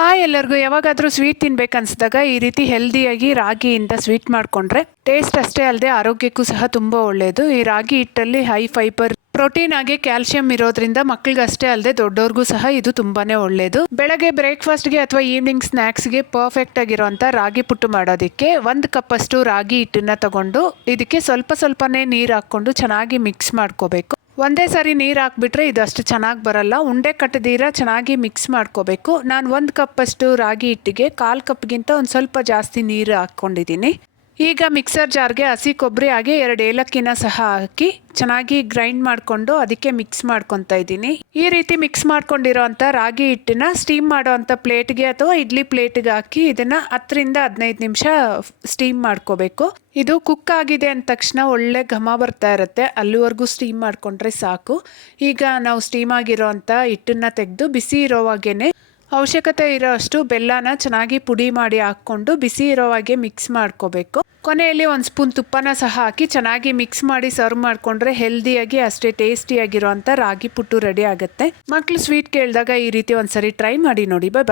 Hi ಎಲ್ಲರಿಗೂ. ಯಾವಾಗಾದರೂ sweet ತಿನ್ಬೇಕು ಅನ್ಸಿದಾಗ ಈ ರೀತಿ ಹೆಲ್ದಿಯಾಗಿ ರಾಗಿಯಿಂದ ಸ್ವೀಟ್ ಮಾಡಿಕೊಂಡ್ರೆ ಟೇಸ್ಟ್ ಅಷ್ಟೇ ಅಲ್ಲದೆ ಆರೋಗ್ಯಕ್ಕೂ ಸಹ ತುಂಬ ಒಳ್ಳೆಯದು. ಈ ರಾಗಿ ಹಿಟ್ಟಲ್ಲಿ ಹೈ ಫೈಬರ್, ಪ್ರೋಟೀನ್ ಆಗಿ ಕ್ಯಾಲ್ಸಿಯಂ ಇರೋದ್ರಿಂದ ಮಕ್ಕಳಿಗಷ್ಟೇ ಅಲ್ಲದೆ ದೊಡ್ಡವ್ರಿಗೂ ಸಹ ಇದು ತುಂಬಾನೇ ಒಳ್ಳೆಯದು. ಬೆಳಗ್ಗೆ ಬ್ರೇಕ್ಫಾಸ್ಟ್ಗೆ ಅಥವಾ ಈವ್ನಿಂಗ್ ಸ್ನ್ಯಾಕ್ಸ್ಗೆ ಪರ್ಫೆಕ್ಟ್ ಆಗಿರೋಂಥ ರಾಗಿ ಪುಟ್ಟು ಮಾಡೋದಕ್ಕೆ 1 ಕಪ್ ಅಷ್ಟು ರಾಗಿ ಹಿಟ್ಟನ್ನು ತಗೊಂಡು ಇದಕ್ಕೆ ಸ್ವಲ್ಪನೇ ನೀರು ಹಾಕ್ಕೊಂಡು ಚೆನ್ನಾಗಿ ಮಿಕ್ಸ್ ಮಾಡ್ಕೋಬೇಕು. ಒಂದೇ ಸಾರಿ ನೀರು ಹಾಕ್ಬಿಟ್ರೆ ಇದು ಅಷ್ಟು ಚೆನ್ನಾಗಿ ಬರಲ್ಲ. ಉಂಡೆ ಕಟ್ಟದಿರ ಚೆನ್ನಾಗಿ ಮಿಕ್ಸ್ ಮಾಡ್ಕೋಬೇಕು. ನಾನು 1 ಕಪ್ ಅಷ್ಟು ರಾಗಿ ಹಿಟ್ಟಿಗೆ 1/4 ಕಪ್ಗಿಂತ ಒಂದು ಸ್ವಲ್ಪ ಜಾಸ್ತಿ ನೀರು ಹಾಕ್ಕೊಂಡಿದ್ದೀನಿ. ಈಗ ಮಿಕ್ಸರ್ ಜಾರ್ಗೆ ಹಸಿ ಕೊಬ್ಬರಿ ಹಾಗೆ 2 ಏಲಕ್ಕಿನ ಸಹ ಹಾಕಿ ಚೆನ್ನಾಗಿ ಗ್ರೈಂಡ್ ಮಾಡಿಕೊಂಡು ಅದಕ್ಕೆ ಮಿಕ್ಸ್ ಮಾಡ್ಕೊತಾ ಇದ್ದೀನಿ. ಈ ರೀತಿ ಮಿಕ್ಸ್ ಮಾಡ್ಕೊಂಡಿರೋ ಅಂಥ ರಾಗಿ ಹಿಟ್ಟನ್ನ ಸ್ಟೀಮ್ ಮಾಡೋ ಅಂಥ ಪ್ಲೇಟ್ಗೆ ಅಥವಾ ಇಡ್ಲಿ ಪ್ಲೇಟ್ಗೆ ಹಾಕಿ ಇದನ್ನು 10 ರಿಂದ 15 ನಿಮಿಷ ಸ್ಟೀಮ್ ಮಾಡ್ಕೋಬೇಕು. ಇದು ಕುಕ್ ಆಗಿದೆ ಅಂದ ತಕ್ಷಣ ಒಳ್ಳೆ ಘಮ ಬರ್ತಾ ಇರುತ್ತೆ. ಅಲ್ಲಿವರೆಗೂ ಸ್ಟೀಮ್ ಮಾಡಿಕೊಂಡ್ರೆ ಸಾಕು. ಈಗ ನಾವು ಸ್ಟೀಮ್ ಆಗಿರೋ ಅಂಥ ಹಿಟ್ಟನ್ನು ತೆಗೆದು ಬಿಸಿ ಇರೋವಾಗೇನೆ ಅವಶ್ಯಕತೆ ಇರೋ ಅಷ್ಟು ಬೆಲ್ಲನ ಚೆನ್ನಾಗಿ ಪುಡಿ ಮಾಡಿ ಹಾಕ್ಕೊಂಡು ಬಿಸಿ ಇರೋವಾಗೆ ಮಿಕ್ಸ್ ಮಾಡ್ಕೋಬೇಕು. ಕೊನೆಯಲ್ಲಿ 1 ಸ್ಪೂನ್ ತುಪ್ಪನ ಸಹ ಹಾಕಿ ಚೆನ್ನಾಗಿ ಮಿಕ್ಸ್ ಮಾಡಿ ಸರ್ವ್ ಮಾಡಿಕೊಂಡ್ರೆ ಹೆಲ್ದಿಯಾಗಿ ಅಷ್ಟೇ ಟೇಸ್ಟಿಯಾಗಿರೋ ಅಂಥ ರಾಗಿ ಪುಟ್ಟು ರೆಡಿ ಆಗುತ್ತೆ. ಮಕ್ಕಳು ಸ್ವೀಟ್ ಕೇಳಿದಾಗ ಈ ರೀತಿ ಒಂದ್ಸರಿ ಟ್ರೈ ಮಾಡಿ ನೋಡಿ. ಬಾಯ್.